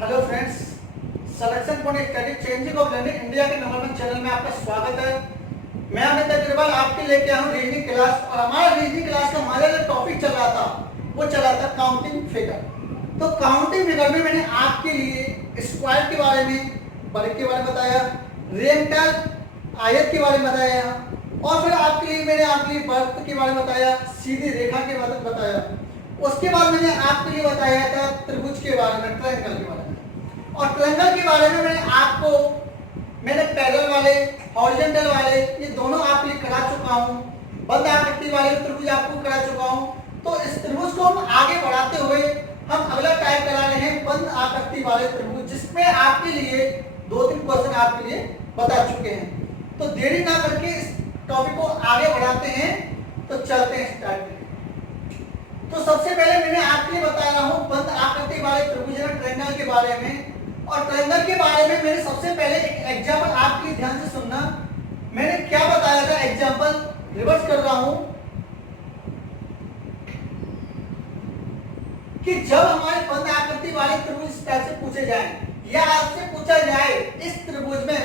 Hello friends, selection for study changing of learning India के number 1 channel में आपका स्वागत है। मैं अमित अग्रवाल आपके लेके आया हूँ रीजनिंग क्लास। और हमारा रीजनिंग क्लास का हमारा जो टॉपिक चल रहा था वो चला था काउंटिंग फिगर। तो काउंटिंग फिगर में मैंने आपके लिए स्क्वायर के बारे में, वर्ग के बारे में बताया, रेक्टेंगल आयत के बारे में बताया, और फिर आपके लिए मैंने आपके लिए वर्ग के बारे में बताया, सीधी रेखा के बारे में बताया। उसके बाद मैंने आपके लिए बताया था त्रिभुज के बारे में, ट्रायंगल के बारे में। और ट्रायंगल के बारे में मैंने पैरेलल वाले, हॉरिजॉन्टल वाले, ये दोनों आपके लिए करा चुका हूँ। बंद आकृति वाले त्रिभुज आपको करा चुका हूँ। तो इस त्रिभुज को हम आगे बढ़ाते हुए हम अगला टाइप करा रहे हैं बंद आकृति वाले त्रिभुज, जिसमें आपके लिए 2-3 क्वेश्चन आपके लिए बता चुके हैं। तो देरी ना करके इस टॉपिक को आगे बढ़ाते हैं। तो चलते हैं स्टार्ट करें। तो सबसे पहले मैंने आपके लिए बता रहा हूँ बंद आकृति वाले त्रिभुज ट्रायंगल के बारे में। और ट्रायंगल के बारे में मैंने सबसे पहले एक एग्जांपल आपके लिए ध्यान से सुनना। मैंने क्या बताया था, एग्जांपल रिवर्स कर रहा हूं कि जब हमारे बंद आकृति वाले त्रिभुज इस टाइप से पूछे जाए, या आपसे पूछा जाए इस त्रिभुज में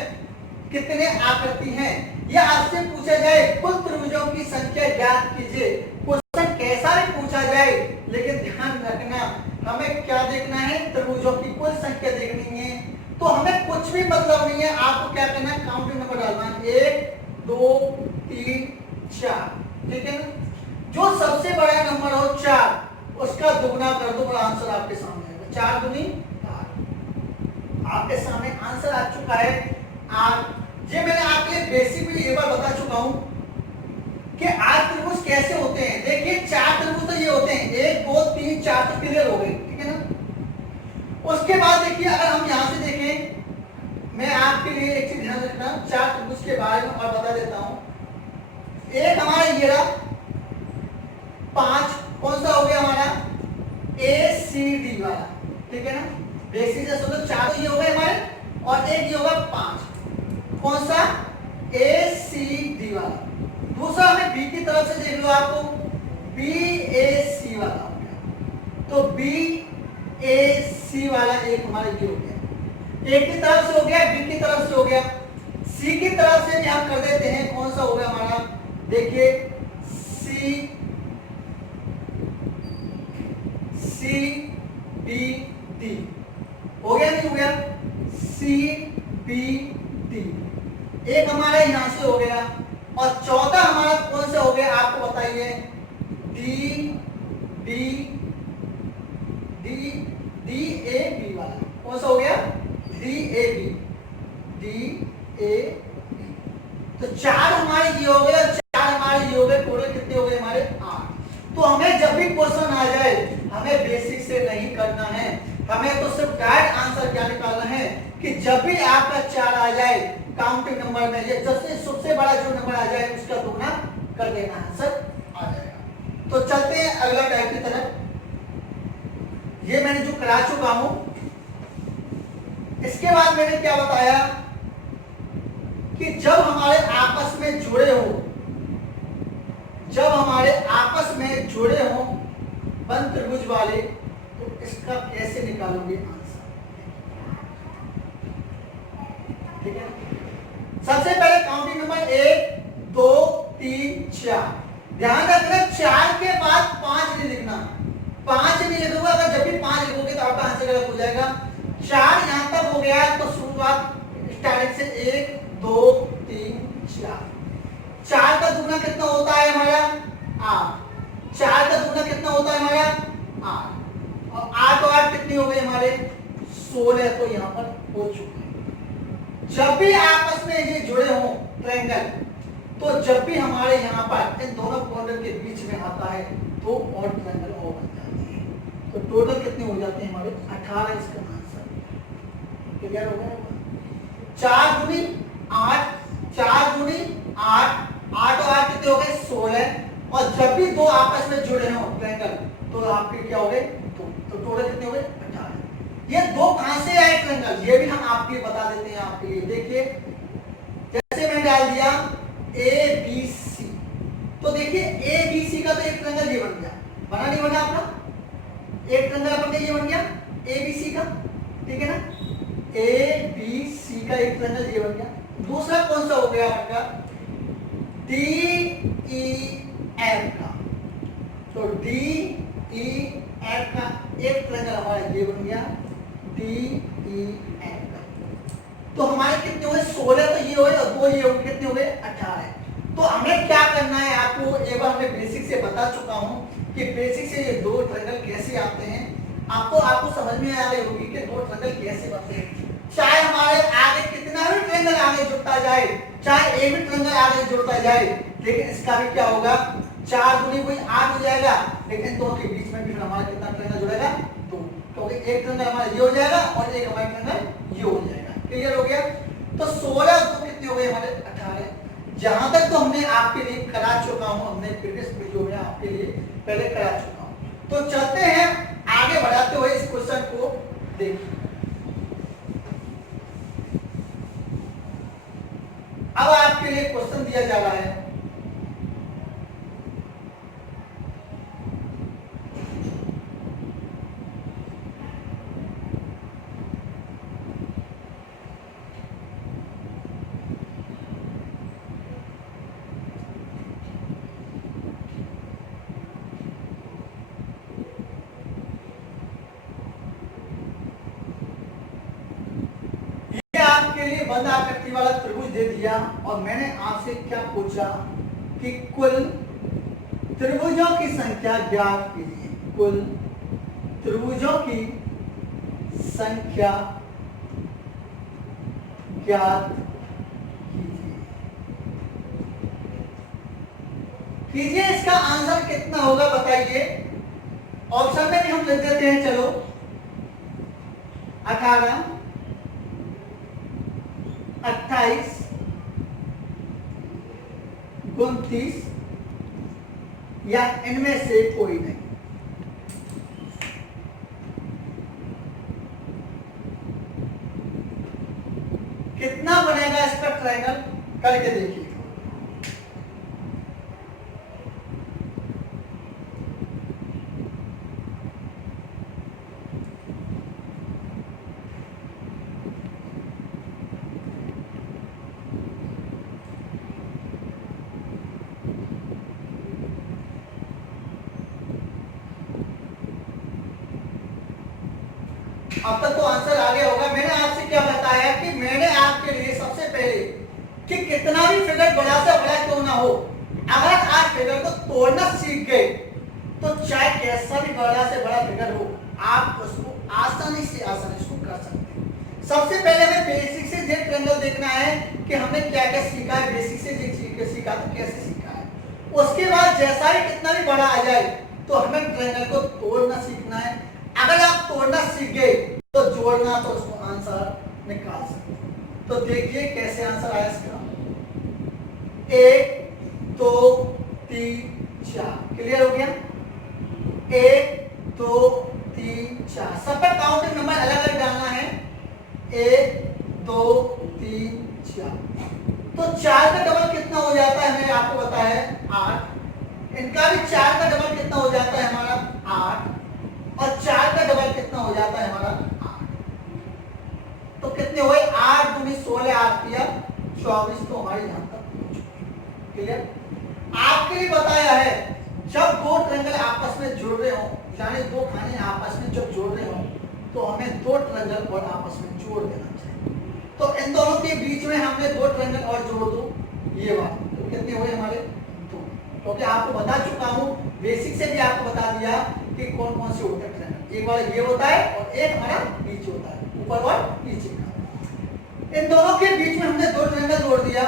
कितने आकृति हैं, या आपसे पूछा जाए कुल त्रिभुजों की संख्या ज्ञात कीजिए। क्वेश्चन कैसा भी पूछा जाए, लेकिन ध्यान रखना हमें क्या देखना है, त्रिभुजों की कुल संख्या देखनी है। तो हमें कुछ भी मतलब नहीं है, आपको क्या करना है, काउंटिंग नंबर डालना है 1 2 3 4, ठीक है ना। जो सबसे बड़ा नंबर हो 4, उसका दुगना कर दो और आंसर आपके सामने आएगा। 4 दूनी 8, आपके सामने आंसर आ चुका है 8। ये मैंने आपके लिए बेसिक भी एक बार बता चुका हूं कि 8 त्रिभुज कैसे होते हैं। देखिए 4 त्रिभुज तो ये होते हैं, 1 2 3 4 तो क्लियर हो गए, ठीक है ना। उसके बाद देखिए अगर हम यहां से देखें, मैं आपके लिए एक चीज ध्यान रखना, 4 त्रिभुज के बारे में और बता देता हूं। एक हमारा ये रहा 5, कौन सा हो गया हमारा, ACD वाला, ठीक है ना। बेसिक से समझो 4 तो ये हो गए हमारे, और एक ये होगा 5, कौन सा, ACD वाला। दूसरा हमें बी की तरफ से देख लो, आपको BAC वाला हो गया। तो BAC वाला एक हमारा ये हो गया, ए की तरफ से हो गया, बी की तरफ से हो गया। सी की तरफ से भी हम कर देते हैं, कौन सा हो गया हमारा, देखिए CBD हो गया, नहीं हो गया, CBD एक हमारा यहां से हो गया। और चौथा हमारा कौन सा हो गया, आपको बताइए, DAB वाला, कौन सा हो गया, DAB। तो 4 हमारे ये हो गए, 4 हमारे ये हो गए, टोटल कितने हो गए हमारे 8। तो हमें जब भी क्वेश्चन आ जाए, हमें बेसिक से नहीं करना है, हमें तो सिर्फ डायरेक्ट आंसर क्या निकालना है कि जब भी आपका 4 आ जाए काउंटिंग नंबर में, ये सबसे बड़ा जो नंबर आ जाए उसका दुगना कर देना है, सर आ जाएगा। तो चलते हैं अगला टाइप की तरफ। ये मैंने जो करा चुका हूं। इसके बाद मैंने क्या बताया कि जब हमारे आपस में जुड़े हो, जब हमारे आपस में जुड़े हो बंद त्रिभुज वाले, तो इसका कैसे निकालोगे आंसर, ठीक है। सबसे पहले काउंटिंग नंबर 1 2 3 4, ध्यान रखना 4 के बाद 5 नहीं लिखना, 5 नहीं लिखोगे, अगर जब भी 5 लिखोगे तो आपका आंसर गलत हो जाएगा। 4 यहां तक हो गया, तो शुरुआत स्टार्टिंग से 1 2 3 4। 4 का दुगना कितना होता है हमारा 8, 4 का दुगना कितना होता है हमारा 8, और 8 और 8 कितनी हो गई हमारे 16। तो यहां पर हो चुका है। जब भी आपस में ये जुड़े हों ट्रायंगल, तो जब भी हमारे यहाँ पर इन दोनों कॉर्नर के बीच में आता है तो और ट्रायंगल और बन जाते हैं। तो टोटल कितने हो जाते हैं हमारे 18, इसका आंसर क्लियर हो गया। 4 दूनी 8, 4 दूनी 8, 8 और 8 कितने हो गए 16। और जब भी दो आपस में जुड़े हों ट्रायंगल, तो आपके क्या हो गए 2, तो टोटल कितने हो गए 18। ये 2 कहां से आए ट्रायंगल, ये भी हम आपके बता देते हैं आपके लिए। देखिए जैसे मैंने डाल दिया ABC, तो देखिए ABC का तो एक ट्रायंगल ये बन गया, बना नहीं बना आपका, एक ट्रायंगल अपन का ये बन गया ABC का। ठीक है ना, ए बी सी का एक ट्रायंगल ये बन गया। दूसरा कौन सा हो गया आपका, डी ई एफ का, तो डी ई एफ का एक ट्रायंगल हमारा ये बन गया, डी ई एफ का। तो हमारे कितने हुए 16, तो ये हुए और 2 ये हुए, कितने हुए 18। तो हमें क्या करना है, आपको एक बार हमने बेसिक से बता चुका हूं कि बेसिक से ये दो ट्रायंगल कैसे आते हैं। आपको समझ में आ रही होगी कि दो ट्रायंगल कैसे बनते हैं। चाहे हमारे आगे कितना भी ट्रायंगल आगे जुड़ता जाए, चाहे एक भी ट्रायंगल आगे जुड़ता जाए, लेकिन इसका भी क्या होगा, 4 दूनी कोई 8 हो जाएगा, लेकिन दो के बीच में भी हमारा कितना ट्रायंगल जुड़ेगा, 2, क्योंकि एक ट्रायंगल हमारा ये हो जाएगा और एक हमारा ट्रायंगल ये हो जाएगा। क्लियर हो गया। तो 16 तो कितने हो गए हमारे 18। जहां तक तो हमने आपके लिए करा चुका हूं, हमने प्रीवियस वीडियो में आपके लिए पहले करा चुका हूं। तो चलते हैं आगे बढ़ाते हुए इस क्वेश्चन को देखिए। अब आपके लिए क्वेश्चन दिया जा रहा है, आपके लिए बंद आकृति वाला त्रिभुज दे दिया और मैंने आपसे क्या पूछा कि कुल त्रिभुजों की संख्या ज्ञात कीजिए। कुल त्रिभुजों की संख्या ज्ञात कीजिए। इसका आंसर कितना होगा बताइए। ऑप्शन में भी हम लिख देते हैं, चलो 18, 28, 29 या इनमें से कोई नहीं। कितना बनेगा इसका ट्रायंगल करके देखिए। अब तक तो आंसर आ गया होगा। मैंने आपसे क्या बताया कि मैंने आपके लिए सबसे पहले कि कितना भी फिगर बड़ा से बड़ा क्यों ना हो, अगर आप फिगर को तोड़ना सीख गए तो चाहे कैसा भी बड़ा से बड़ा फिगर हो, आप उसको आसानी से इसको कर सकते हैं। सबसे पहले हमें बेसिक से ये ट्रायंगल देखना है कि हमने क्या क्या सीखा है, बेसिक से ये सीखा तो कैसे सीखा है। उसके बाद जैसा ही कितना भी बड़ा आ जाए तो हमें ट्रायंगल को तोड़ना सीखना है। अगर आप तोड़ना सीख गए तो जोड़ना तो उसको आंसर निकाल सकते हैं। तो देखिए कैसे आंसर आया इसका, 1 2 3 4। क्लियर हो गया। 1 2 3 4 सब पर काउंटिंग नंबर अलग अलग डालना है। 1 2 3 4। तो 4 का डबल कितना हो जाता है, हमें आपको पता है 8। इनका भी 4 का डबल कितना हो जाता है हमारा 8, और 4 का डबल कितना हो जाता है हमारा 8। तो कितने हुए 8 दूनी 16, 8 किया 24। तो हमारे यहां तक क्लियर। आपके लिए बताया है जब दो ट्रायंगल आपस में जुड़ रहे हो, यानी दो खाने आपस में जब जुड़ रहे हो, तो हमें दो ट्रायंगल और आपस में जोड़ देना चाहिए। तो इन दोनों के बीच में हमने दो ट्रायंगल और जोड़ दो, ये बात। तो कितने हुए हमारे 2, क्योंकि आपको बता चुका हूं, बेसिक से भी आपको बता दिया कि कौन कौन से होते हैं ट्रायंगल। एक वाला ये होता है और एक हमारा नीचे होता है, ऊपर और नीचे का। इन दोनों के बीच में हमने दो ट्रायंगल जोड़ दिया।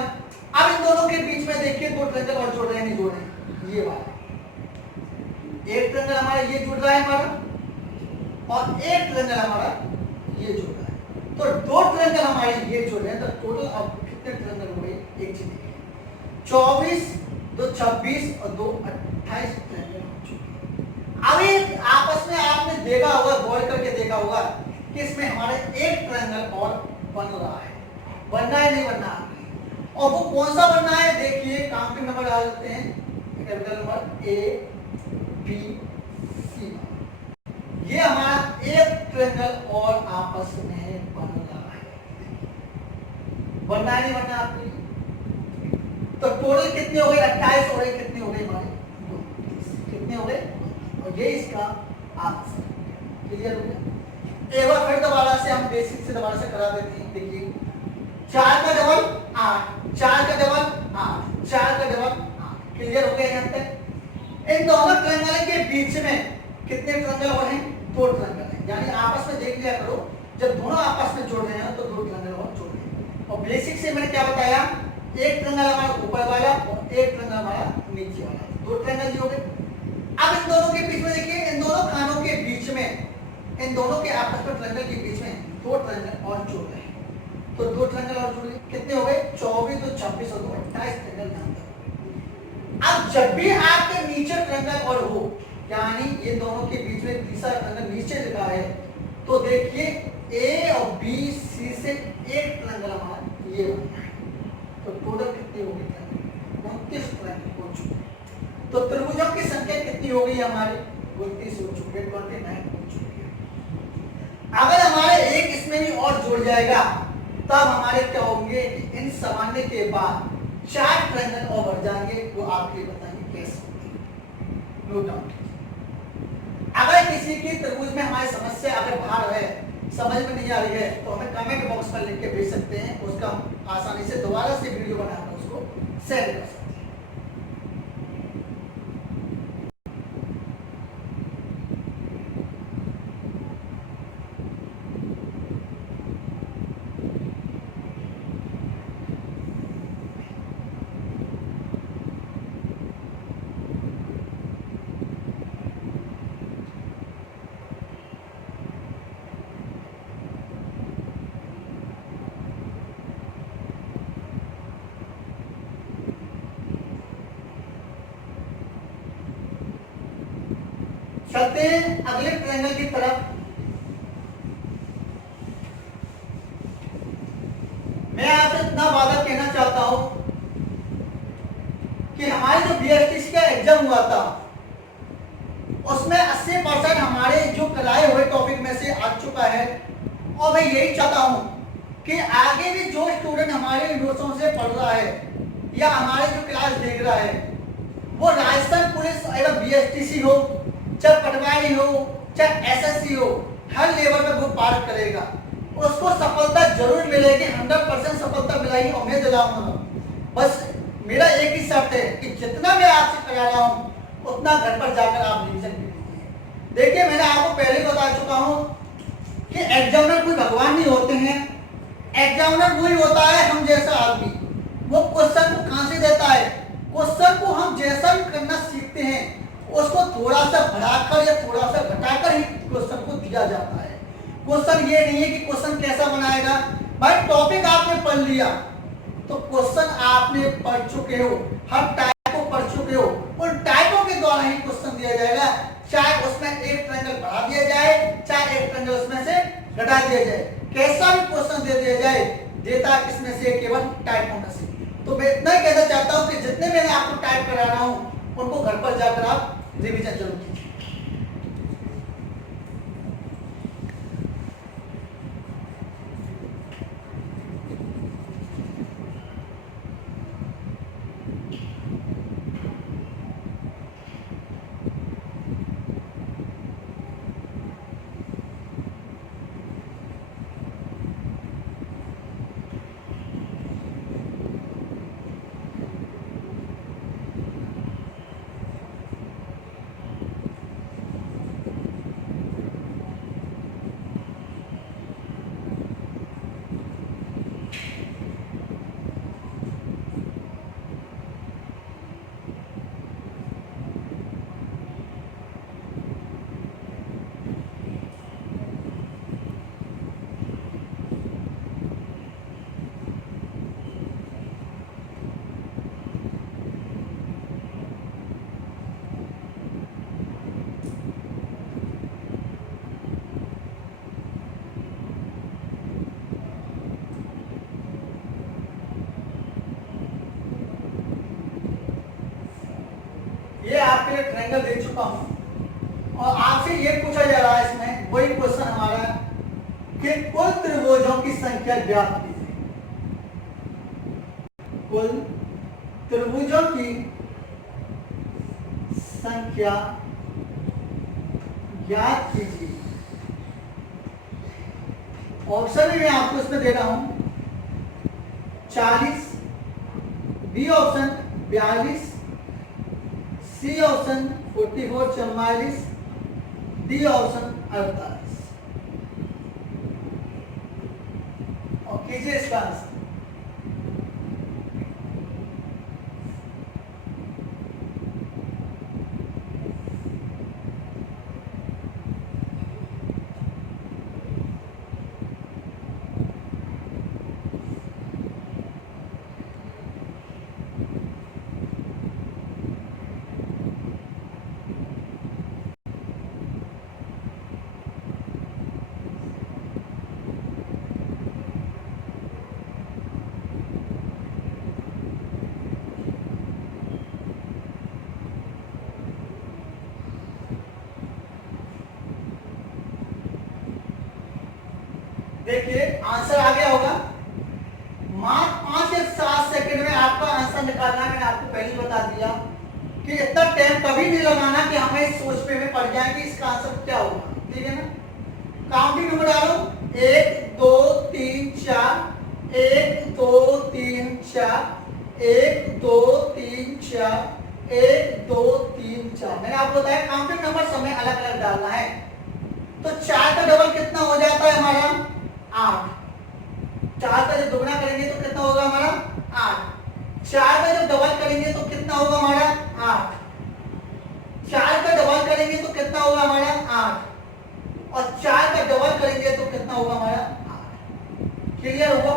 अब इन दोनों के बीच में देखिए दो ट्रायंगल और जोड़ रहे हैं, नहीं जोड़ रहे हैं। ये वाला एक ट्रायंगल हमारा ये जुड़ रहा है हमारा, और एक ट्रायंगल हमारा ये जुड़ रहा है। तो दो ट्रायंगल हमारे ये जुड़ रहे हैं। तो टोटल अब कितने ट्रायंगल हो गए, एक चीज 24 2 26 और 2 28 ट्रायंगल हो चुके। अब आपस में आपने देखा होगा, गौर करके देखा होगा कि इसमें हमारा एक ट्रायंगल और बन रहा है। बनना है नहीं बनना, और वो कौन सा बनना है देखिए। काउंटिंग नंबर डाल देते हैं, capital number A B C। ये हमारा एक ट्रायंगल और आपस में बन रहा है, बनना है नहीं बनना आपके लिए? तो टोटल कितने हो गए? 28 हो गए। कितने हो गए हमारे? 29। कितने हो गए? और ये इसका आंसर। क्लियर हो गया? एक बार फिर दोबारा से हम बेसिक से दोबारा से करा देते हैं। देखिए 4 का डबल 8, 4 का डबल 8, 4 का डबल 8। क्लियर हो गया यहाँ तक? इन दोनों ट्रायंगल के बीच में कितने ट्रायंगल और हैं? 2 ट्रायंगल हैं। यानी आपस में देख लिया करो, जब दोनों आपस में जोड़ रहे हैं तो 2 ट्रायंगल और जोड़ रहे हैं। और बेसिक से मैंने क्या बताया? एक ट्रायंगल हमारा ऊपर वाला और एक ट्रायंगल हमारा नीचे वाला, 2 ट्रायंगल ही हो गए। अब इन दोनों के बीच में देखिए, इन दोनों खानों के बीच में, इन दोनों के आपस में ट्रायंगल के बीच में 2 ट्रायंगल और जुड़ रहे हैं। तो 2 ट्रायंगल और जुड़ गए। कितने हो गए? 24 तो 26 और 2 28 ट्रायंगल यहाँ तक। अब जब भी आपके नीचे ट्रायंगल और हो, यानी ये दोनों के बीच में तीसरा ट्रायंगल नीचे लिखा है, तो देखिए ए और बी सी से एक ट्रायंगल हमारा ये बनना है। तो टोटल कितनी हो गई? 29 ट्रायंगल हो चुके। तो त्रिभुजों की संख्या कितनी हो गई हमारी? 29 हो चुकी है, 29 हो चुकी है। अगर हमारे एक इसमें भी और जुड़ जाएगा तब हमारे क्या होंगे? इन सामान्य के बाद 4 ट्रायंगल और बढ़ जाएंगे। वो आपके बताएंगे कैसे। No doubt. अगर किसी की त्रिभुज में हमारी समस्या अगर बाहर है, समझ में नहीं आ रही है, तो हमें कमेंट बॉक्स पर लिख के भेज सकते हैं। उसका आसानी से दोबारा से वीडियो बनाकर उसको शेयर कर सकते हैं। चलते हैं अगले ट्रायंगल की तरफ। मैं आपसे इतना वादा कहना चाहता हूं कि हमारे जो बीएसटीसी का एग्जाम हुआ था उसमें 80% हमारे जो कराए हुए टॉपिक में से आ चुका है। और मैं यही चाहता हूं कि आगे भी जो स्टूडेंट हमारे नोट्सों से पढ़ रहा है या हमारे जो क्लास देख रहा है, वो राजस्थान पुलिस एवं बीएसटीसी हो, चाहे पटवारी हो, चाहे एसएससी हो, हर लेवल पे वो पार करेगा। उसको सफलता जरूर मिलेगी, 100% सफलता मिलेगी और मैं दिलाऊंगा। बस मेरा एक ही शर्त है कि जितना मैं आपसे करा रहा हूं उतना घर पर जाकर आप रिवीजन कीजिए। देखिए मैंने आपको पहले बता चुका हूं कि एग्जामिनर कोई भगवान नहीं होते हैं। एग्जामिनर वही होता है हम जैसा आदमी। वो क्वेश्चन को कहां से देता है? क्वेश्चन को हम जैसा भी करना सीखते हैं उसको थोड़ा सा बढ़ाकर या थोड़ा सा घटाकर ही क्वेश्चन को दिया जाता है। क्वेश्चन ये नहीं है कि क्वेश्चन कैसा बनाएगा। भाई टॉपिक आपने पढ़ लिया तो क्वेश्चन आपने पढ़ चुके हो, हर टाइप को पढ़ चुके हो, उन टाइपों के द्वारा ही क्वेश्चन दिया जाएगा। चाहे उसमें एक ट्रायंगल बढ़ा दिया जाए, चाहे एक ट्रायंगल उसमें से घटा दिया जाए, कैसा भी क्वेश्चन दे दिया जाए, देता किसमें से? केवल टाइपों में से। तो मैं इतना ही कहना चाहता हूं कि जितने मैंने आपको टाइप करा रहा हूं उनको घर पर जाकर आप रिवीजन जरूर कीजिए। ये आपके लिए ट्रायंगल दे चुका हूं और आपसे ये पूछा जा रहा है इसमें वही क्वेश्चन हमारा त्रिभुजों की संख्या ज्ञात कीजिए। कुल त्रिभुजों की संख्या ज्ञात कीजिए। ऑप्शन भी मैं आपको इसमें दे रहा हूं, 40, B option 42, C option 44 44, D option 48। और कीजिए इसका आंसर। देखिए आंसर आ गया होगा। मात्र 5 या 7 सेकंड में आपका आंसर निकालना है। मैंने आपको पहले ही बता दिया कि इतना टाइम कभी नहीं लगाना कि हमें इस सोच पे में पड़ जाए कि इसका आंसर क्या होगा। ठीक है ना? काउंटिंग नंबर डालो, 1 2 3 4, 1 2 3 4, 1 2 3 4, 1 2 3 4। मैंने आपको बताया काउंटिंग नंबर समय अलग अलग डालना है। तो 4 का डबल कितना हो जाता है हमारा? 8। 4 का जब दुगना करेंगे तो कितना होगा हमारा? 8। 4 का जब डबल करेंगे तो कितना होगा हमारा? 8। 4 का डबल करेंगे तो कितना होगा हमारा? 8। और 4 का डबल करेंगे तो कितना होगा हमारा? 8। क्लियर होगा?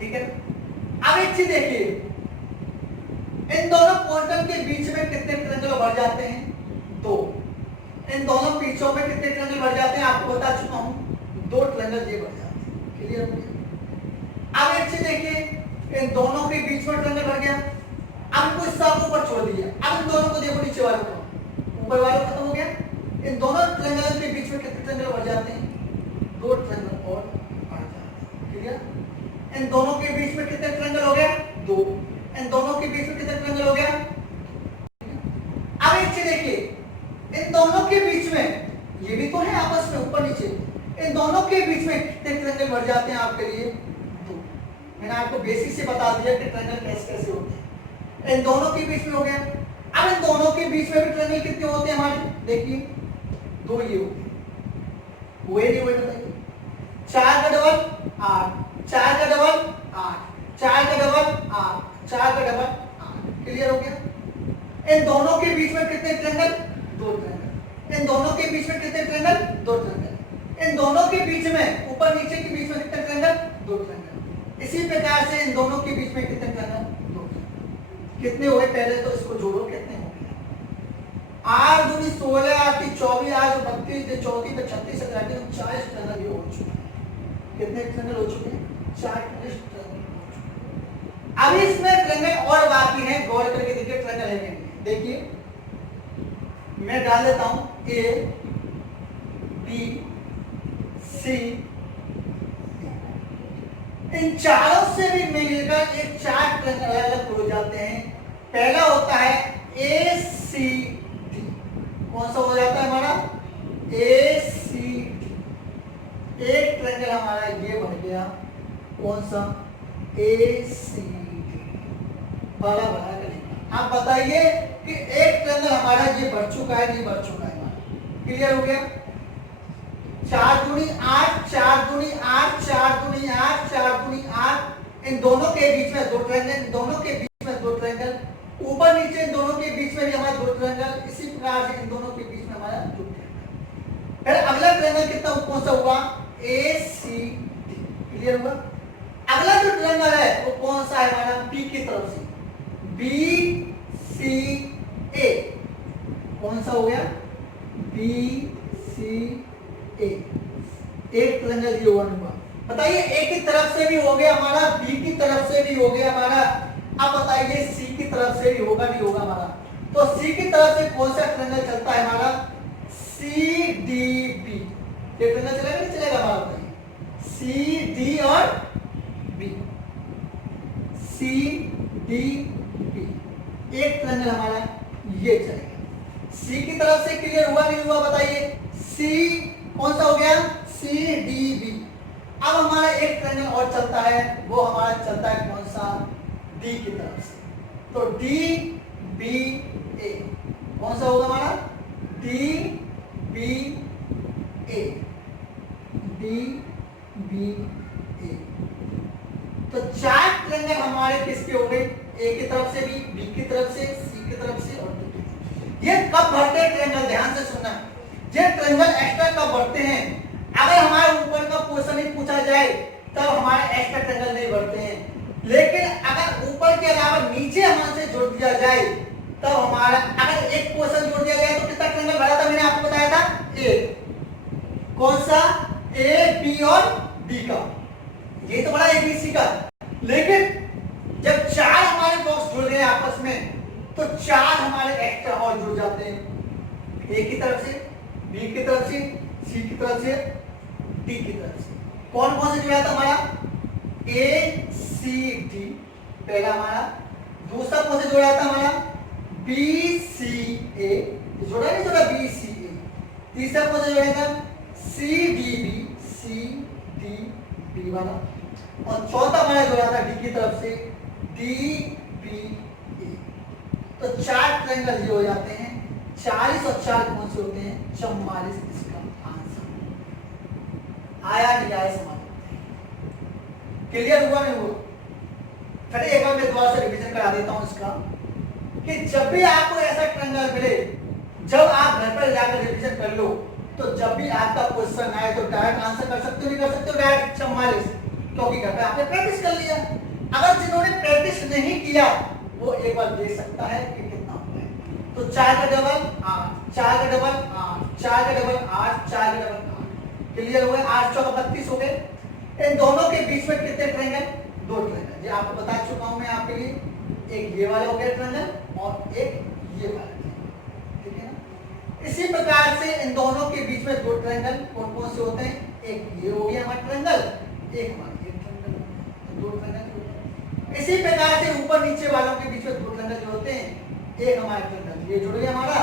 ठीक है। अब एक चीज देखिए, इन दोनों क्वांटम के बीच में कितने ट्रायंगल बढ़ जाते हैं? 2। इन दोनों पीछों में कितने ट्रायंगल बढ़ जाते हैं? आपको बता चुका हूं, 2 ट्रायंगल ये बढ़ जाते हैं। क्लियर हो गया? अब एक चीज देखिए, इन दोनों के बीच में ट्रायंगल बढ़ गया। अब इनको इस सब ऊपर छोड़ दिया। अब इन दोनों को देखो, नीचे वालों को, ऊपर वालों खत्म हो गया। इन दोनों ट्रायंगल के बीच में कितने ट्रायंगल बढ़ जाते हैं? 2 ट्रायंगल और बढ़ जाते हैं। क्लियर? इन दोनों के बीच में कितने ट्रायंगल हो गया? 2। इन दोनों के बीच में कितने ट्रायंगल हो गया? अब एक चीज देखिए, इन दोनों के बीच में ये भी तो है आपस में ऊपर नीचे, इन दोनों के बीच में कितने ट्रायंगल बढ़ जाते हैं आपके लिए? 2। मैंने आपको बेसिक से बता दिया कि ट्रायंगल कैसे कैसे होते हैं। इन दोनों के बीच में हो गया। अब इन दोनों के बीच में भी ट्रायंगल कितने होते हैं हमारे? देखिए 2 ये होते हैं। हुए नहीं हुए बताइए? 4 का डबल 8, 4 का डबल 8, 4 का डबल 8, 4 का डबल 8। क्लियर हो गया? इन दोनों के बीच में कितने ट्रायंगल? 2 ट्रायंगल। इन दोनों के बीच में कितने ट्रायंगल? 2 ट्रायंगल। इन दोनों के बीच में, ऊपर नीचे के बीच में कितने ट्रायंगल? 2 ट्रायंगल। इसी प्रकार से इन दोनों के बीच में कितने ट्रायंगल? 2 ट्रायंगल। कितने हुए पहले तो इसको जोड़ो, कितने हो गए? 8 दूनी 16, 8 की 24, 8 32, 34 पे 36, 37, 40 ट्रायंगल ये हो चुके हैं। कितने ट्रायंगल हो चुके हैं? 40 ट्रायंगल हो चुके हैं। अब इसमें ट्रायंगल और बाकी हैं, गौर करके देखिए ट्रायंगल है नहीं। देखिए मैं डाल देता हूं, ए बी सी, इन चारों से भी मिलकर एक 4 ट्रायंगल अलग अलग हो जाते हैं। पहला होता है ए सी डी। कौन सा हो जाता है हमारा? ए सी डी। एक ट्रायंगल हमारा ये बन गया। कौन सा? ए सी डी। बड़ा बना करेंगे। आप बताइए कि एक ट्रायंगल हमारा ये बढ़ चुका है, नहीं बढ़ चुका है हमारा? क्लियर हो गया? 4 दूनी 8, 4 दूनी 8, 4 दूनी 8, 4 दूनी 8। इन दोनों के बीच में 2 ट्रायंगल, इन दोनों के बीच में 2 ट्रायंगल, ऊपर नीचे इन दोनों के बीच में भी हमारा 2 ट्रायंगल। इसी प्रकार से इन दोनों के बीच में हमारा 2 ट्रायंगल। फिर अगला ट्रायंगल कितना, कौन सा हुआ? ए सी डी। क्लियर हुआ? अगला जो ट्रायंगल है वो कौन सा है हमारा? बी की तरफ से, बी सी ए। कौन सा हो गया? बी सी ए। एक ट्रायंगल ये हुआ। बताइए ए की तरफ से भी हो गया हमारा, बी की तरफ से भी हो गया हमारा। अब बताइए सी की तरफ से भी होगा नहीं होगा हमारा? तो सी की तरफ से कौन सा ट्रायंगल चलता है हमारा? C D B. ये ट्रायंगल चलेगा नहीं चलेगा हमारा? बताइए सी डी और बी, सी डी बी, एक ट्रायंगल हमारा ये चलेगा। सी की तरफ से क्लियर हुआ नहीं हुआ बताइए? सी कौन सा हो गया? C D B. अब हमारा एक ट्रायंगल और चलता है, वो हमारा चलता है कौन सा? डी की तरफ से। तो डी बी ए कौन सा होगा हमारा? डी बी ए, डी बी ए। तो चार ट्रायंगल हमारे किसके हो गए? ए की तरफ से बी की तरफ से, सी की तरफ से और डी की तरफ से। ये कब बढ़ते हैं ट्रायंगल? ध्यान से सुनना। ये ट्रायंगल एक्स्ट्रा कब बढ़ते हैं? अगर हमारे ऊपर का क्वेश्चन ही पूछा जाए तब हमारे एक्स्ट्रा ट्रायंगल नहीं बढ़ते हैं, लेकिन अगर ऊपर के अलावा नीचे हमसे जोड़ दिया जाए तब हमारा, अगर एक क्वेश्चन जोड़ दिया जाए तो कितना ट्रायंगल बढ़ा था? मैंने आपको बताया था एक। कौन सा? ए बी और डी का, ये तो बड़ा ए बी सी का। लेकिन जब चार हमारे बॉक्स जुड़ गए आपस में तो चार हमारे एक्स्ट्रा और जुड़ जाते हैं, ए की तरफ से, बी की तरफ से, सी की तरफ से, डी की तरफ से। कौन कौन से जुड़ा था हमारा? ए सी डी पहला हमारा। दूसरा कौन से जोड़ा था हमारा? बी सी ए, जोड़ा नहीं जोड़ा? B C A. तीसरा कौन से जोड़ा था? C D B, C D B वाला। और चौथा हमारा जोड़ा था डी की तरफ से, डी बी ए। तो चार ट्रायंगल ये हो जाते हैं। 40 और 4 कौन से होते हैं? 44 इसका आंसर। आया नहीं आया समझ? क्लियर हुआ नहीं हुआ? फिर एक बार मैं दोबारा से रिवीजन करा देता हूं इसका, कि जब भी आपको ऐसा ट्रायंगल मिले, जब आप घर पर जाकर रिवीजन कर लो, तो जब भी आपका क्वेश्चन आए तो डायरेक्ट आंसर कर सकते हो, नहीं कर सकते हो डायरेक्ट 44, क्योंकि घर पे आपने प्रैक्टिस कर लिया। अगर जिन्होंने प्रैक्टिस नहीं किया वो एक बार देख सकता है कि कितना होता है। तो 4 का डबल 8, 4 का डबल 8, 4 का डबल 8, 4 का डबल 8। क्लियर हुए? 8 चौका 32 हो गए। इन दोनों के बीच में कितने ट्रायंगल? 2 ट्रायंगल। ये आपको बता चुका हूं मैं आपके लिए। एक ये वाला हो गया ट्रायंगल और एक ये वाला, ठीक है ना? इसी प्रकार से इन दोनों के बीच में 2 ट्रायंगल कौन कौन से होते हैं? एक ये हो गया हमारा ट्रायंगल, एक हमारा ये ट्रायंगल, 2 ट्रायंगल। इसी प्रकार से ऊपर नीचे वालों के बीच में 2 ट्रायंगल जो होते हैं, एक हमारा ट्रायंगल ये जुड़ गया हमारा,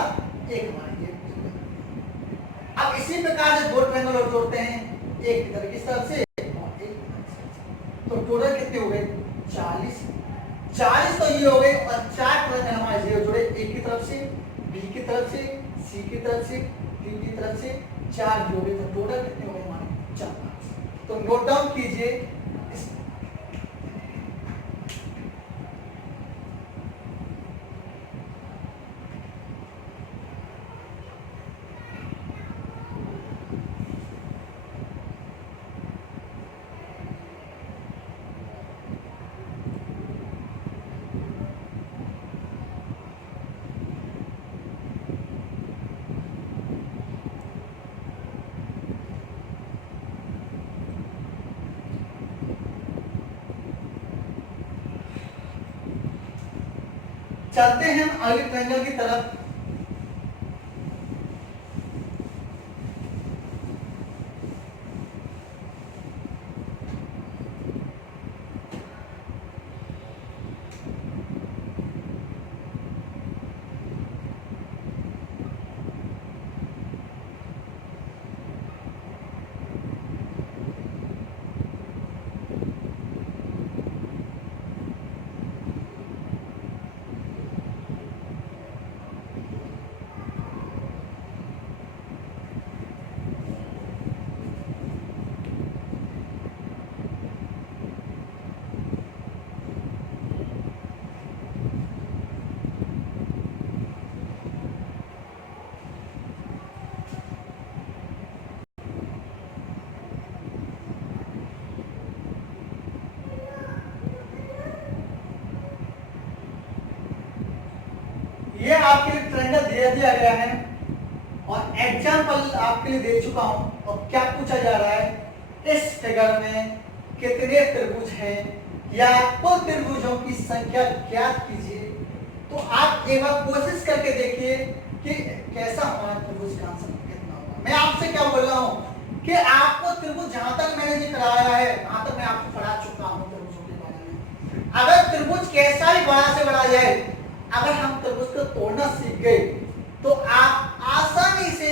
एक हमारा ये। अब इसी प्रकार से 2 ट्रायंगल और जोड़ते हैं, एक की तरफ इस तरफ से और एक तो टोटल कितने हो गए? 40। 40 तो ये हो गए और 4 ट्रायंगल हमारे ये जुड़े, एक की तरफ से, बी की तरफ से, सी की तरफ से, डी की तरफ से, 4 जोड़े। तो टोटल कितने हो गए हमारे? 4। तो नोट डाउन कीजिए। चलते हैं हम अगले ट्रायंगल की तरफ। ये आपके लिए ट्रायंगल दे दिया गया है और एग्जाम्पल आपके लिए दे चुका हूं। और क्या पूछा जा रहा है? इस फिगर में कितने त्रिभुज हैं या कुल त्रिभुजों की संख्या ज्ञात कीजिए। तो आप एक बार कोशिश करके देखिए कि कैसा हमारा त्रिभुज का आंसर कितना होगा। मैं आपसे क्या बोल रहा हूं कि आपको त्रिभुज जहां तक मैंने ये कराया है, वहां तक मैं आपको पढ़ा चुका हूं त्रिभुजों के बारे में। अगर त्रिभुज कैसा भी बड़ा से बड़ा जाए, अगर हम त्रिभुज को तोड़ना सीख गए तो आप आसानी से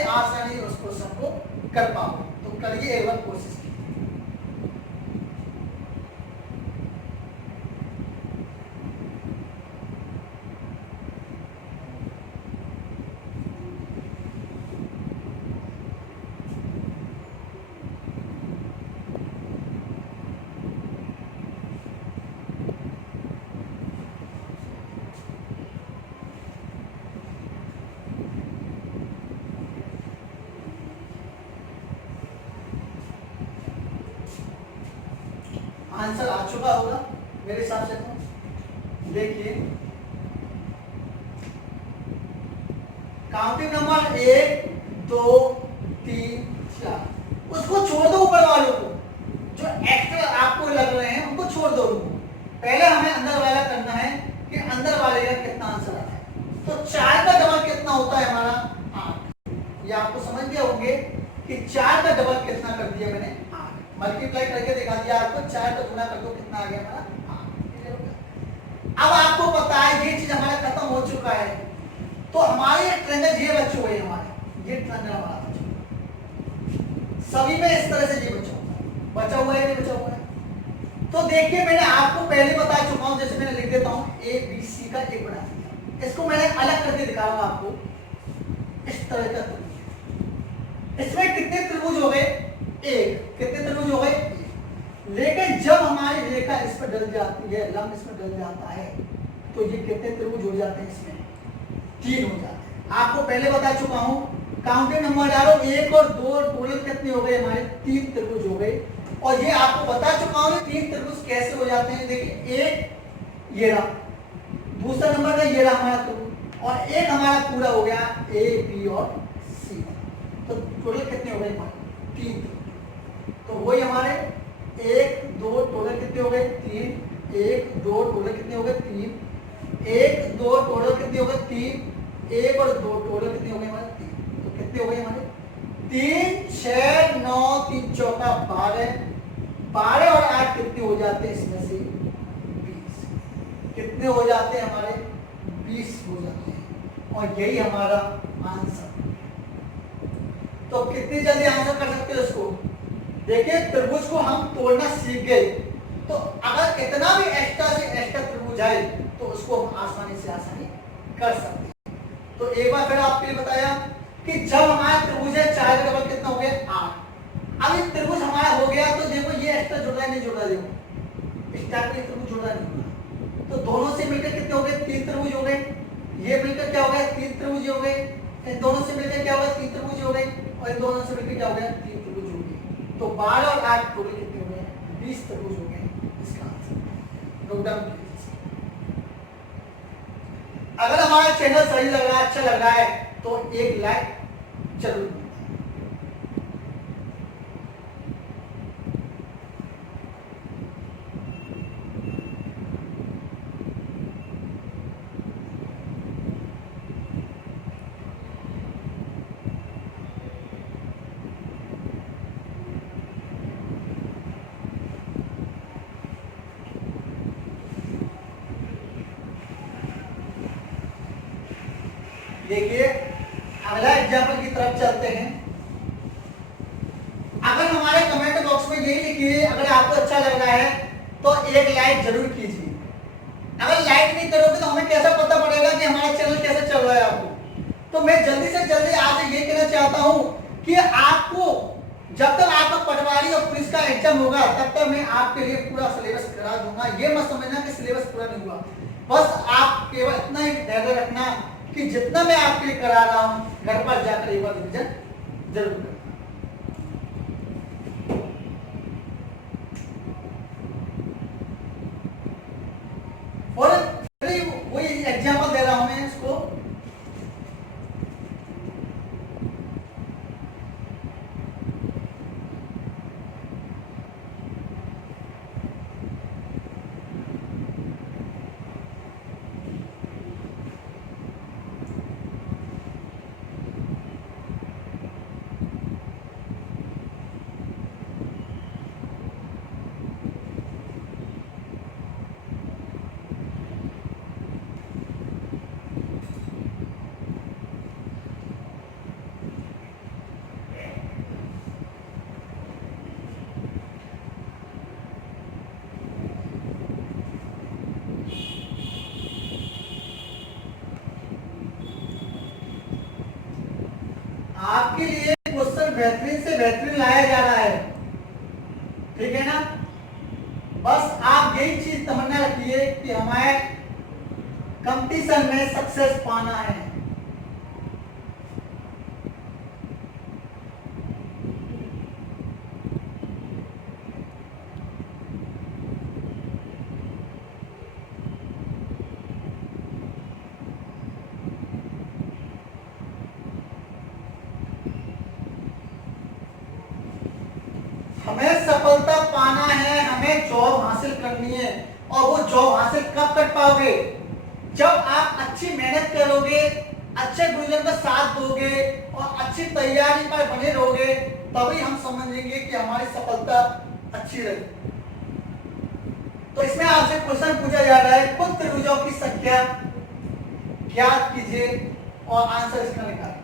उस क्वेश्चन को कर पाओगे। तो करिए एक बार कोशिश। आंसर आ चुका होगा मेरे हिसाब से। तो देखिए काउंटिंग नंबर 1 2 3 4 उसको छोड़ दो, ऊपर वालों को जो एक्स्ट्रा आपको लग रहे हैं उनको छोड़ दो। पहले हमें अंदर वाला करना है कि अंदर वाले का कितना आंसर आता है। तो 4 का डबल कितना होता है हमारा 8। ये आपको समझ गए होंगे कि 4 का डबल कितना कर दिया मैंने, मल्टीप्लाई करके दिखा दिया आपको। 4 को गुना कर दो, कितना आ गया हमारा 8। अब आपको पता है ये चीज हमारा खत्म हो चुका है, तो हमारे ट्रायंगल ये बचे हुए हमारे, ये ट्रायंगल हमारा बचा हुआ। सभी में इस तरह से ये बचा हुआ है, नहीं बचा हुआ है। तो देखिए मैंने आपको पहले बता चुका हूं, जैसे मैंने लिख देता हूं ए बी सी का एक बना दिया। इसको मैंने अलग करके दिखा रहा हूं आपको। इस तरह का इसमें कितने त्रिभुज हो गए, एक। कितने त्रिभुज हो गए, लेकिन जब हमारी रेखा इस पर डल जाती है, लंब इसमें डल जाता है, तो ये कितने त्रिभुज हो जाते हैं, इसमें 3 हो जाते हैं। आपको पहले बता चुका हूं, काउंटिंग नंबर डालो 1 और 2 टोटल कितने हो गए हमारे, 3 त्रिभुज हो गए। और ये आपको बता चुका हूं 3 त्रिभुज कैसे हो जाते हैं। देखिए एक ये रहा, दूसरा नंबर का ये रहा हमारा त्रिभुज, और एक हमारा पूरा हो गया ए बी और सी। तो टोटल कितने हो गए हमारे, 3। तो वही हमारे 1 2 टोटल कितने हो गए, 3। 1 2 टोटल कितने हो गए, 3। 1 2 टोटल कितने हो गए, 3। 1 और 2 टोटल कितने हो गए हमारे, 3। तो कितने हो गए हमारे 3 6 9 3 चौका 12। 12 और 8 कितने हो जाते हैं, इसमें से 20। कितने हो जाते हैं हमारे, 20 हो जाते हैं। और यही हमारा आंसर। तो कितनी जल्दी आंसर कर सकते हो इसको। देखिए त्रिभुज को हम तोड़ना सीख गए, तो अगर कितना भी एक्स्ट्रा से एक्स्ट्रा त्रिभुज आए तो उसको हम आसानी से कर सकते हैं। तो एक बार फिर आपके लिए बताया कि जब हमारा त्रिभुज है 4 का डबल कितना हो गया 8। अब ये त्रिभुज हमारा हो गया, तो देखो ये एक्स्ट्रा जुड़ रहा है, नहीं जुड़ रहा, देखो इस टाइप का त्रिभुज जुड़ रहा नहीं जुड़ रहा। तो दोनों से मिलकर कितने हो गए, 3 त्रिभुज हो गए। ये मिलकर क्या हो गया, 3 त्रिभुज हो गए। इन दोनों से मिलकर क्या हो गया, 3 त्रिभुज हो गए। और इन दोनों से मिलकर क्या हो गया, 3 त्रिभुज हो गए। तो 12 और 8 टोटल कितने हो गए, 20 त्रिभुज हो गए। इसका आंसर नोट डाउन कीजिए। अगर हमारा चैनल सही लग रहा है, अच्छा लग रहा है, तो एक लाइक जरूर। देखिए अगला एग्जाम्पल की तरफ चलते हैं। अगर हमारे कमेंट बॉक्स में यही लिखिए, अगर आपको अच्छा लग रहा है तो एक लाइक जरूर कीजिए। अगर लाइक नहीं करोगे तो हमें कैसा पता पड़ेगा कि हमारा चैनल कैसे चल रहा है आपको। तो मैं जल्दी से जल्दी आपसे ये कहना चाहता हूं कि आपको जब तक आपका पटवारी और पुलिस का एग्जाम होगा तब तक मैं आपके लिए पूरा सिलेबस करा दूंगा। ये मत समझना कि सिलेबस पूरा नहीं हुआ, बस आप केवल इतना ही धैर्य रखना कि जितना मैं आपके लिए करा रहा हूं घर पर जाकर एक बार रिवीजन जरूर करना। और वही एग्जाम्पल दे रहा हूं मैं इसको। बेहतरीन से बेहतरीन लाया जा रहा है, ठीक है ना। बस आप यही चीज तमन्ना रखिए कि हमें कंपटीशन में सक्सेस पाना है। हमें सफलता पाना है, हमें जॉब हासिल करनी है। और वो जॉब हासिल कब कर पाओगे? जब आप अच्छी मेहनत करोगे, अच्छे गुरुजन का साथ दोगे और अच्छी तैयारी पर बने रहोगे, तभी हम समझेंगे कि हमारी सफलता अच्छी रही। तो इसमें आपसे क्वेश्चन पूछा जा रहा है, कुल त्रिभुजों की संख्या ज्ञात कीजिए और आंसर इसका निकालें।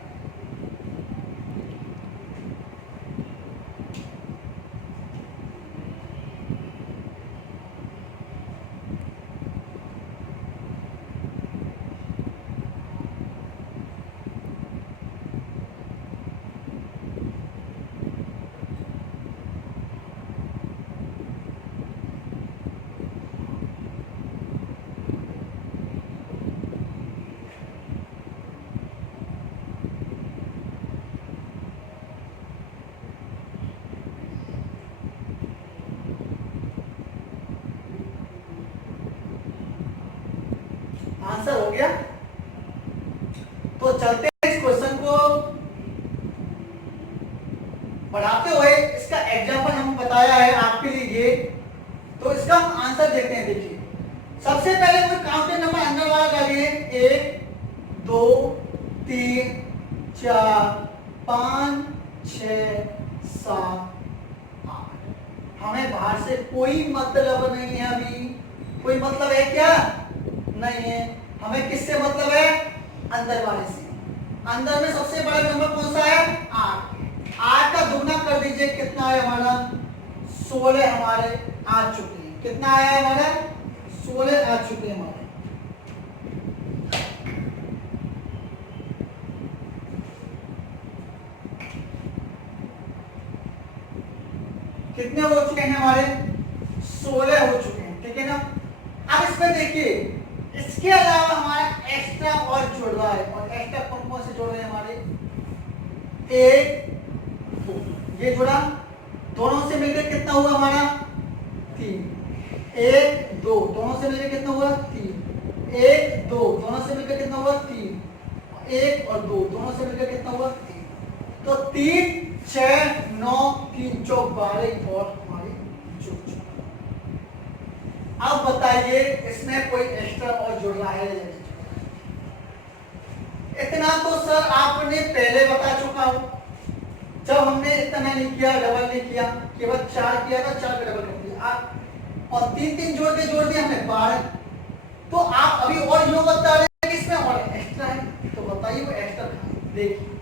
आंसर हो गया। तो चलते हैं इस क्वेश्चन को बढ़ाते हुए, इसका एग्जांपल हम बताया है आपके लिए, तो इसका हम आंसर देखते हैं। देखिए, सबसे पहले कोई काउंटिंग नंबर अंदर वाला डालिए। 1 2 3 4 5 6 7 8। हमें बाहर से कोई मतलब नहीं है, अभी कोई मतलब है क्या? नहीं है। हमें किससे मतलब है? अंदर वाले से। अंदर में सबसे बड़ा नंबर कौन सा है? 8। 8 का दुगना कर दीजिए, कितना है हमारा? 16 हमारे आ चुके हैं। कितना आया है हमारा? 16 आ चुके हैं हमारे। कितने हो चुके हैं हमारे? 16 हो चुके हैं, ठीक है ना। अब इसमें देखिए, इसके अलावा हमारा एक्स्ट्रा और जुड़ रहा है, और एक्स्ट्रा कौन कौन से जुड़ रहे हैं हमारे? 1 2, ये जुड़ा, दोनों से मिलकर कितना हुआ हमारा? 3। 1 2, दोनों से मिलकर कितना हुआ? 3। 1 2, दोनों से मिलकर कितना हुआ? 3। 1 और 2, दोनों से मिलकर कितना हुआ? 3। तो 3 6 9 3 चौक 12 और हमारे जुड़ चुके। अब बताइए, इसमें कोई एक्स्ट्रा और जुड़ रहा है? इतना तो सर आपने पहले बता चुका हूं, जब हमने इतना नहीं किया, डबल नहीं किया, केवल 4 किया था, 4 का डबल कर दिया आप, और 3 3 जोड़ दिए हमने 12। तो आप अभी और जो बता रहे हैं कि इसमें और एक्स्ट्रा है, तो बताइए वो एक्स्ट्रा। देखिए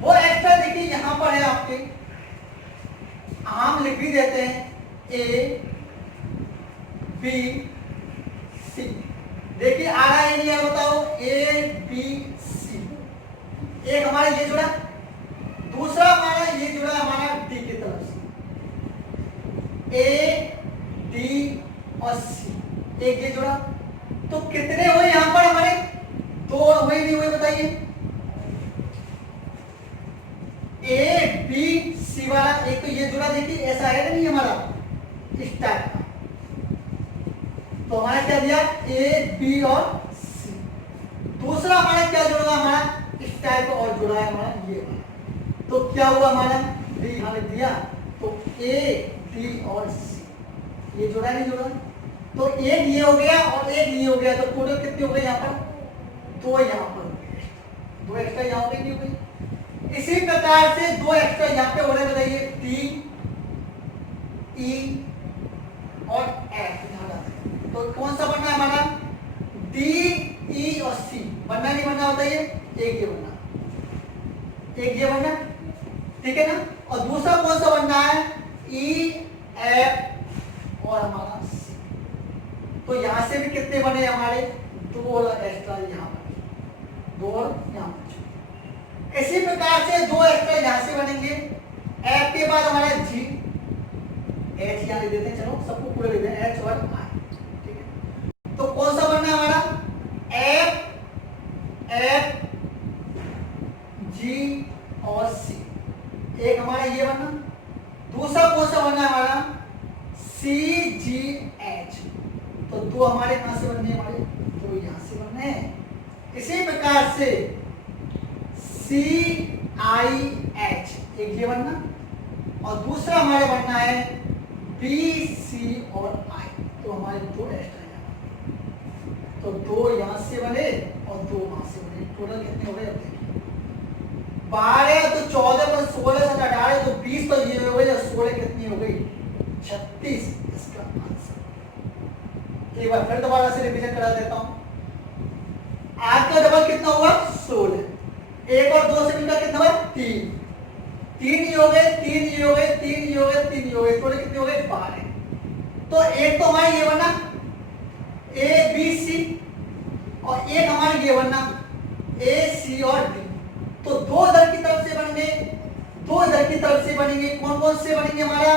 वो एक्स्ट्रा, देखिए यहां पर है आपके, हम लिख भी देते हैं A B C। देखिए आ रहा है नहीं है, बताओ? A B C। एक हमारा ये जुड़ा, दूसरा हमारा ये जुड़ा हमारा D की तरफ से, A D और C, एक ये जुड़ा। तो कितने हुए यहां पर हमारे? 2 हुए, नहीं हुए बताइए? A B C वाला एक तो ये जुड़ा, देखिए ऐसा है नहीं हमारा, इस टाइप का। तो हमारा क्या दिया? A B और C। दूसरा हमारा क्या जुड़ा? हमारा इस टाइप का और जुड़ा है हमारा ये वाला। तो क्या हुआ हमारा? D हमें दिया, तो A D और C ये जुड़ा नहीं जुड़ा? तो एक ये हो गया और एक ये हो गया, तो टोटल कितने हो गए यहाँ पर? 2 यहाँ पर, 2 एक्स्ट्रा यहाँ हो गई, नहीं हो गई? इसी प्रकार से 2 एक्स्ट्रा यहाँ पे हो रहे, बताइए? D E और F। तो कौन सा बनना है हमारा? D E और C बनना नहीं बनना? बताइए। एक ये बनना, एक ये बनना, ठीक है ना। और दूसरा कौन सा बनना है? E F और हमारा C। तो यहां से भी कितने बने हमारे? 2 एक्स्ट्रा यहाँ पर, 2 और यहाँ पर। इसी प्रकार से 2 एक्स्ट्रा यहां से बनेंगे एफ के बाद हमारा जी, एच यहाँ लिख देते हैं, चलो सबको पूरा लिख देते हैं, एच और आई, ठीक है। तो कौन सा बनना है हमारा एफ, एफ जी और सी, एक हमारा ये बनना, दूसरा कौन सा बनना है हमारा सी जी एच, तो दो हमारे कहां से बनने, हमारे दो यहां से बनने हैं। इसी प्रकार से सी आई एच एक ये बनना, और दूसरा हमारे बनना है बी सी और आई, तो हमारे दो एक्स्ट्रा यहाँ, तो दो यहां से बने और दो वहां से बने, टोटल कितने हो गए अब देखिए 12 तो 14 पर 16 से 18 तो 20, तो ये हो गई 16 कितनी हो गई 36, इसका आंसर। एक बार फिर दोबारा से रिवीजन करा देता हूं, 8 का डबल कितना हुआ 16, 1 और 2 से मिलकर कितना हुआ 3, 3 ये हो गए, 3 ये हो गए, 3 ये हो गए, 3 ये हो गए, टोटल कितने हो गए 12। तो एक तो हमारा ये बना ए बी सी, और एक हमारा ये बनना ए सी और डी, तो दो इधर की तरफ से बन गए, दो इधर की तरफ से बनेंगे, कौन कौन से बनेंगे हमारा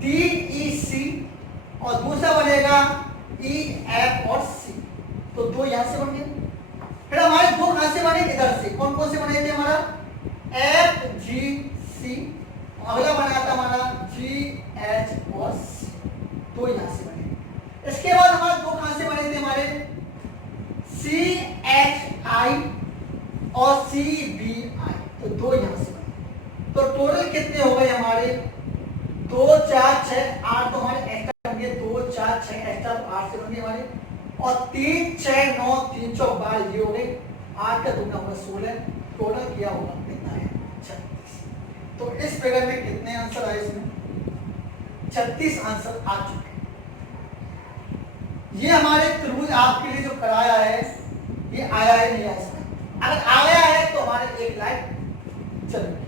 डी ई सी, और दूसरा बनेगा ई एफ और सी, तो दो यहां से बन गए। फिर हमारे दो कहां से बने, इधर से, कौन कौन से बने थे हमारा एफ जी सी, अगला बना था हमारा जी एच और सी, दो यहां से बने। इसके बाद हमारे दो कहां से बने थे हमारे सी एच आई और सी बी आई, तो दो यहां से बने, तो टोटल कितने हो गए हमारे 2 4 6 8, तो हमारे एक्स्ट्रा बन गए 2 4 6 एक्स्ट्रा 8 से बन गए हमारे, और 3 6 9 3 4 12 ये हो गए, 8 का दूना होगा 16, टोटल किया होगा कितना है 36। तो इस फिगर में कितने आंसर आए, इसमें 36 आंसर आ चुके हैं। ये हमारे त्रिभुज आपके लिए जो कराया है ये आया है नहीं आया, इसमें अगर आया है तो हमारे एक लाइक चलेगी।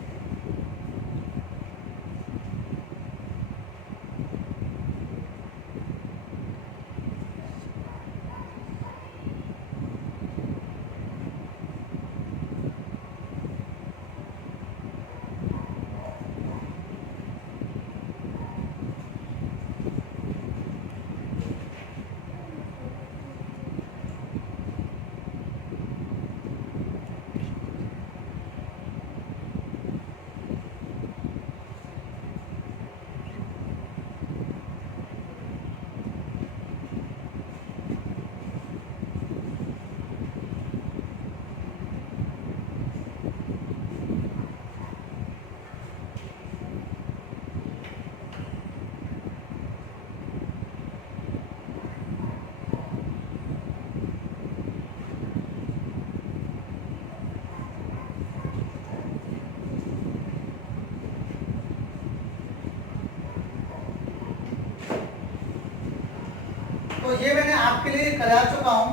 तो ये मैंने आपके लिए करा चुका हूं,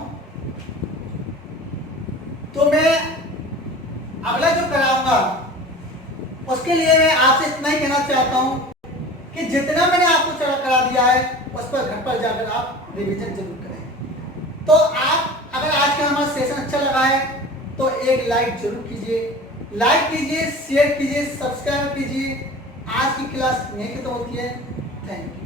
तो मैं अगला जो कराऊंगा उसके लिए मैं आपसे इतना ही कहना चाहता हूं कि जितना मैंने आपको करा दिया है उस पर घर पर जाकर आप रिवीजन जरूर करें। तो आप अगर आज का हमारा सेशन अच्छा लगा है तो एक लाइक जरूर कीजिए, लाइक कीजिए, शेयर कीजिए, सब्सक्राइब कीजिए। आज की क्लास यहीं खत्म होती है। Thank you.